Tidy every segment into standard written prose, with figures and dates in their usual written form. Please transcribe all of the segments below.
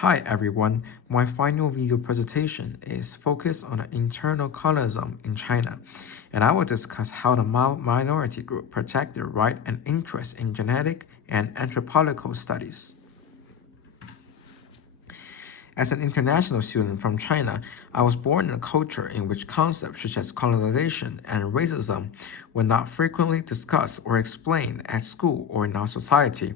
Hi everyone, my final video presentation is focused on internal colorism in China, and I will discuss how the Mao minority group protect their right and interest in genetic and anthropological studies. As an international student from China, I was born in a culture in which concepts such as colonization and racism were not frequently discussed or explained at school or in our society.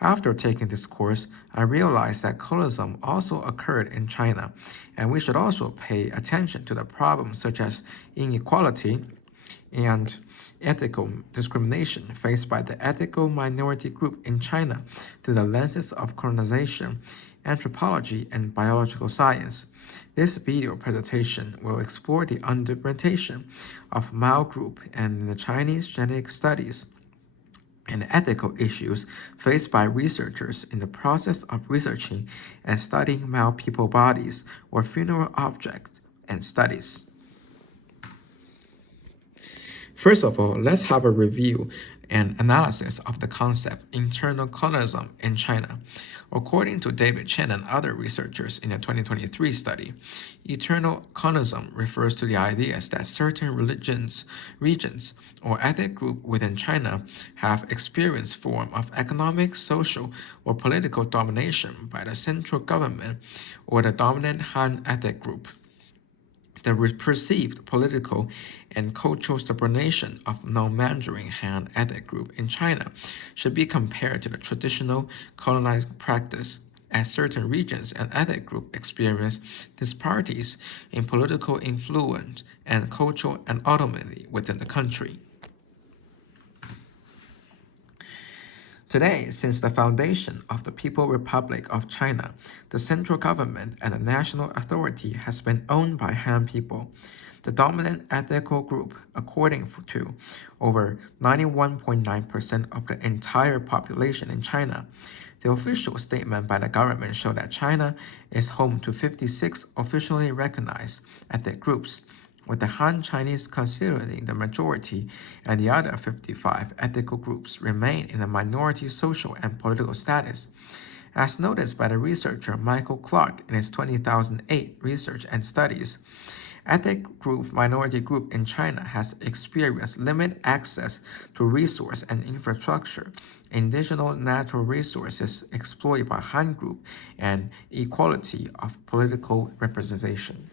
After taking this course, I realized that colonism also occurred in China, and we should also pay attention to the problems such as inequality and ethical discrimination faced by the ethical minority group in China through the lenses of colonization, anthropology, and biological science. This video presentation will explore the interpretation of Mao group and the Chinese genetic studies and ethical issues faced by researchers in the process of researching and studying Mao people bodies or funeral objects and studies. First of all, let's have a review and analysis of the concept internal colonism in China. According to David Chen and other researchers in a 2023 study, internal colonism refers to the ideas that certain regions, or ethnic group within China have experienced form of economic, social, or political domination by the central government or the dominant Han ethnic group. The perceived political and cultural subordination of non-Mandarin Han ethnic group in China should be compared to the traditional colonized practice, as certain regions and ethnic groups experience disparities in political influence and cultural autonomy within the country. Today, since the foundation of the People's Republic of China, the central government and the national authority has been owned by Han people, the dominant ethnical group, according to over 91.9% of the entire population in China. The official statement by the government showed that China is home to 56 officially recognized ethnic groups, with the Han Chinese constituting the majority and the other 55 ethnic groups remain in a minority social and political status. As noticed by the researcher Michael Clark in his 2008 research and studies, ethnic group minority group in China has experienced limited access to resource and infrastructure, indigenous natural resources exploited by Han group, and equality of political representation.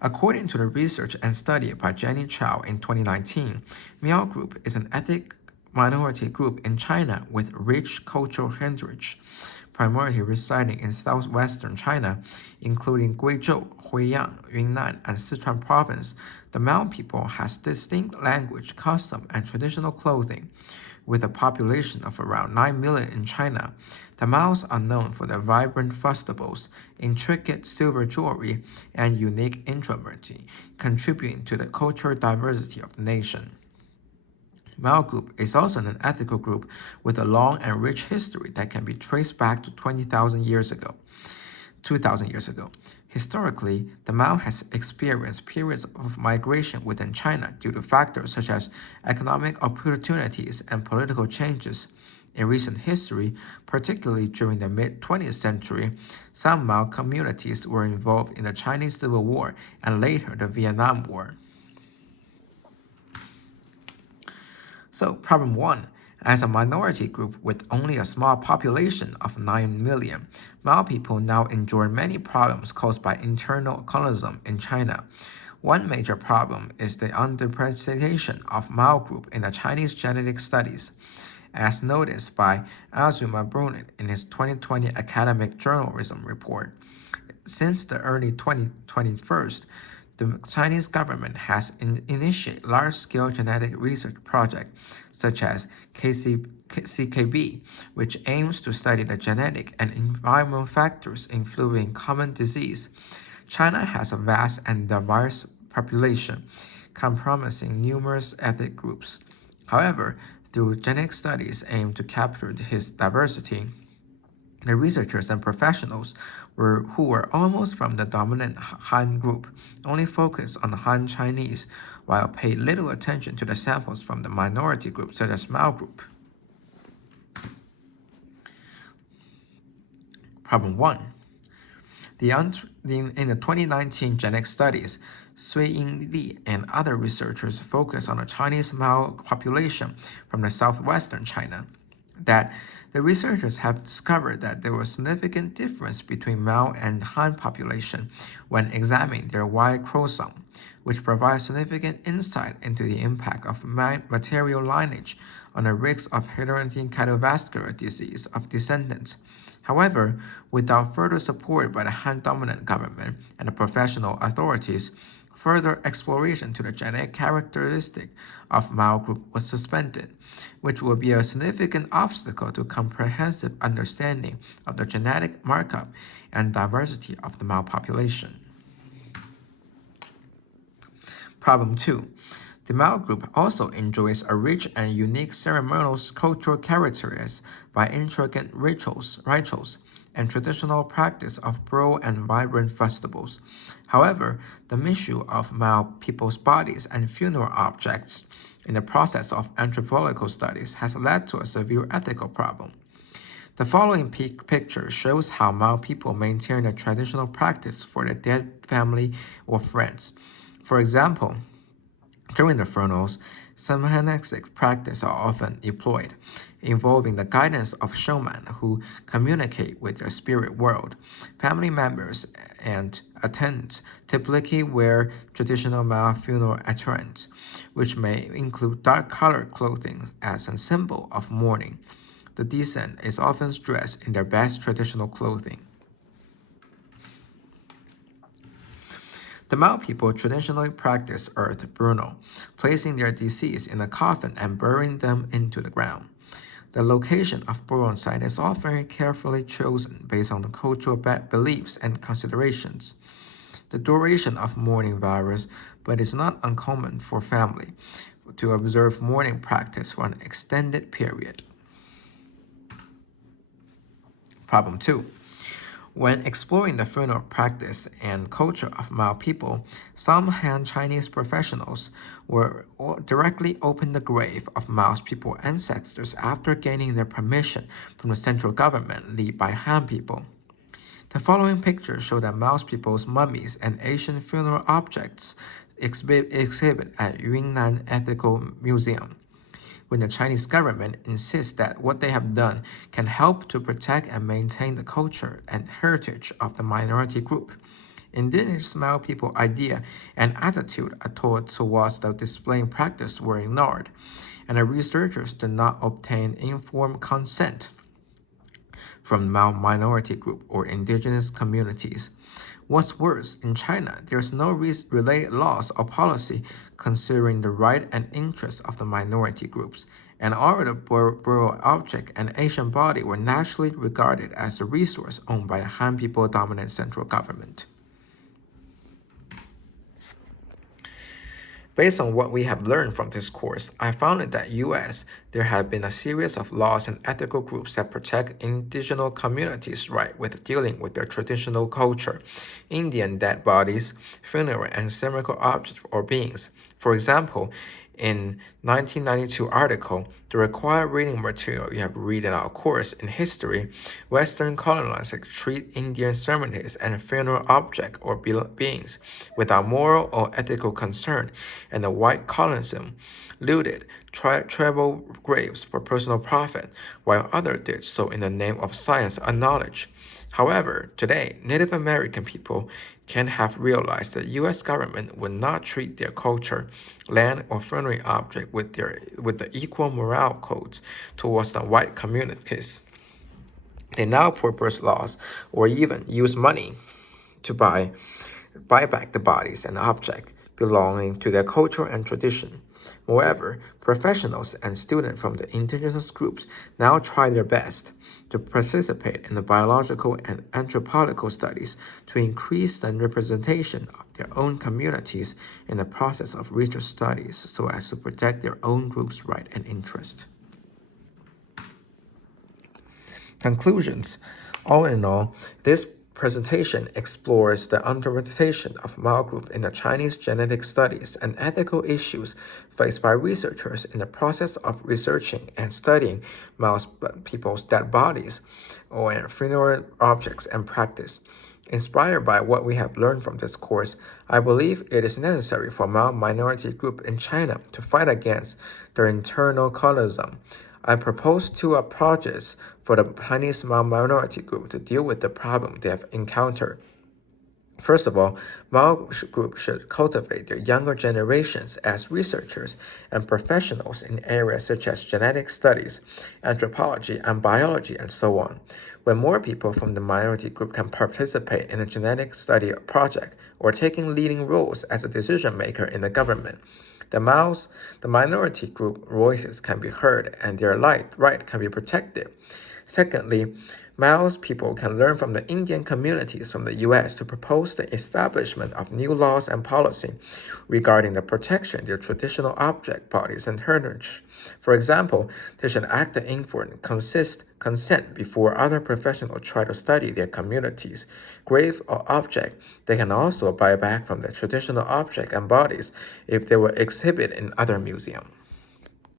According to the research and study by Jenny Chao in 2019, Miao Group is an ethnic minority group in China with rich cultural heritage, primarily residing in southwestern China, including Guizhou, Huiyang, Yunnan, and Sichuan province. The Miao people has distinct language, custom, and traditional clothing. With a population of around 9 million in China, the Maos are known for their vibrant festivals, intricate silver jewelry, and unique introversion, contributing to the cultural diversity of the nation. Mao Group is also an ethnical group with a long and rich history that can be traced back to 2,000 years ago. Historically, the Mao has experienced periods of migration within China due to factors such as economic opportunities and political changes. In recent history, particularly during the mid-20th century, some Mao communities were involved in the Chinese Civil War and later the Vietnam War. So, problem 1. As a minority group with only a small population of 9 million, Mao people now enjoy many problems caused by internal colonism in China. One major problem is the underrepresentation of Mao group in the Chinese genetic studies, as noticed by Azuma Brunet in his 2020 Academic Journalism report. Since the early 2021st, the Chinese government has initiated large-scale genetic research projects such as CKB, which aims to study the genetic and environmental factors influencing common disease. China has a vast and diverse population, comprising numerous ethnic groups. However, through genetic studies aimed to capture this diversity, the researchers and professionals who were almost from the dominant Han group only focused on Han Chinese, while paid little attention to the samples from the minority groups such as Mao group. Problem 1. In the 2019 genetic studies, Sui-Ying Li and other researchers focused on the Chinese Mao population from the southwestern China. That the researchers have discovered that there was significant difference between Mao and Han population when examining their Y chromosome, which provides significant insight into the impact of material lineage on the risk of hereditary cardiovascular disease of descendants. However, without further support by the Han-dominant government and the professional authorities, further exploration to the genetic characteristic of Mao group was suspended, which will be a significant obstacle to comprehensive understanding of the genetic markup and diversity of the Mao population. Problem 2. The Mao group also enjoys a rich and unique ceremonial cultural characterized by intricate rituals, and traditional practice of broad and vibrant festivals. However, the misuse of Mao people's bodies and funeral objects in the process of anthropological studies has led to a severe ethical problem. The following picture shows how Mao people maintain a traditional practice for their dead family or friends. For example, during the funerals, shamanistic practices are often employed, involving the guidance of shamans who communicate with the spirit world. Family members and attendants typically wear traditional Mao funeral attire, which may include dark-colored clothing as a symbol of mourning. The deceased is often dressed in their best traditional clothing. The Mao people traditionally practice earth burial, placing their deceased in a coffin and burying them into the ground. The location of burial site is often carefully chosen based on the cultural beliefs and considerations. The duration of mourning varies, but it's not uncommon for family to observe mourning practice for an extended period. Problem 2. When exploring the funeral practice and culture of Mao people, some Han Chinese professionals were directly open the grave of Mao's people ancestors after gaining their permission from the central government led by Han people. The following pictures show that Mao's people's mummies and Asian funeral objects exhibit at Yunnan Ethical Museum. When the Chinese government insists that what they have done can help to protect and maintain the culture and heritage of the minority group, indigenous Mao people idea and attitude towards the displaying practice were ignored, and the researchers did not obtain informed consent from Mao minority group or indigenous communities. What's worse, in China, there's no related laws or policy considering the right and interests of the minority groups, and all the burial object and Asian body were naturally regarded as a resource owned by the Han people-dominant central government. Based on what we have learned from this course, I found that U.S. there have been a series of laws and ethical groups that protect indigenous communities' right with dealing with their traditional culture, Indian dead bodies, funeral and ceremonial objects or beings. For example, in 1992 article, the required reading material you have read in our course in history, Western colonizers treat Indian ceremonies and funeral objects or beings without moral or ethical concern, and the white colonialism looted tribal graves for personal profit, while others did so in the name of science and knowledge. However, today, Native American people can have realized that U.S. government would not treat their culture, land, or funerary object with the equal moral codes towards the white communities. They now propose laws or even use money to buy back the bodies and objects belonging to their culture and tradition. Moreover, professionals and students from the indigenous groups now try their best to participate in the biological and anthropological studies to increase the representation of their own communities in the process of research studies so as to protect their own group's right and interest. Conclusions. All in all, this presentation explores the interpretation of Mao group in the Chinese genetic studies and ethical issues faced by researchers in the process of researching and studying Mao's people's dead bodies or funeral objects and practice. Inspired by what we have learned from this course, I believe it is necessary for Mao minority group in China to fight against their internal colonism. I propose two projects for the Chinese Mao minority group to deal with the problem they have encountered. First of all, Mao group should cultivate their younger generations as researchers and professionals in areas such as genetic studies, anthropology, and biology, and so on. When more people from the minority group can participate in a genetic study project or taking leading roles as a decision maker in the government, the minority group voices can be heard and their right can be protected. Secondly, Mao's people can learn from the Indian communities from the U.S. to propose the establishment of new laws and policy regarding the protection of their traditional object bodies and heritage. For example, they should act the informed consent before other professionals try to study their communities' grave or object. They can also buy back from the traditional object and bodies if they were exhibited in other museums.